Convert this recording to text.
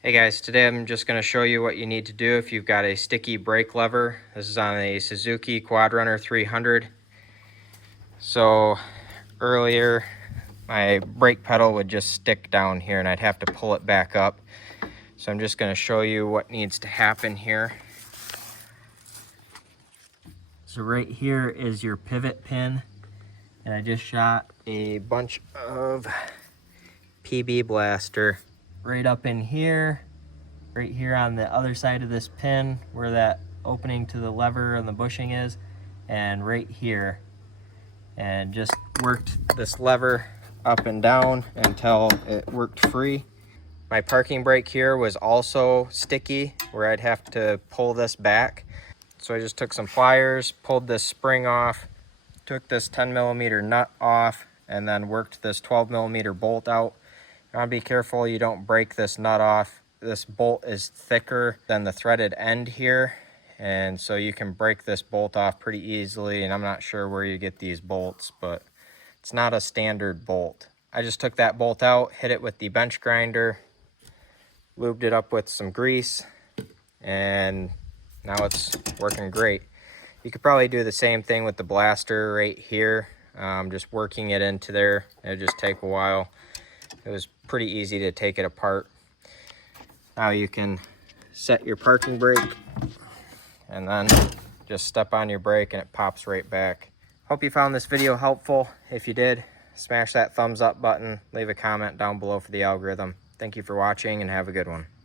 Hey guys, today I'm just going to show you what you need to do if you've got a sticky brake lever. This is on a Suzuki Quad Runner 300. So earlier my brake pedal would just stick down here and I'd have to pull it back up. So I'm just going to show you what needs to happen here. So right here is your pivot pin, and I just shot a bunch of PB blaster right up in here. Right here on the other side of this pin where that opening to the lever and the bushing is, and right here, and just worked this lever up and down until it worked free. My parking brake here was also sticky where I'd have to pull this back, so I just took some pliers, pulled this spring off, took this 10mm nut off, and then worked this 12mm bolt out. You want to be careful you don't break this nut off. This bolt is thicker than the threaded end here, and so you can break this bolt off pretty easily, and I'm not sure where you get these bolts, but it's not a standard bolt. I just took that bolt out, hit it with the bench grinder, lubed it up with some grease, and now it's working great. You could probably do the same thing with the blaster right here, just working it into there. It'll just take a while. It was pretty easy to take it apart. Now you can set your parking brake and then just step on your brake and it pops right back. Hope you found this video helpful. If you did, smash that thumbs up button, leave a comment down below for the algorithm. Thank you for watching and have a good one.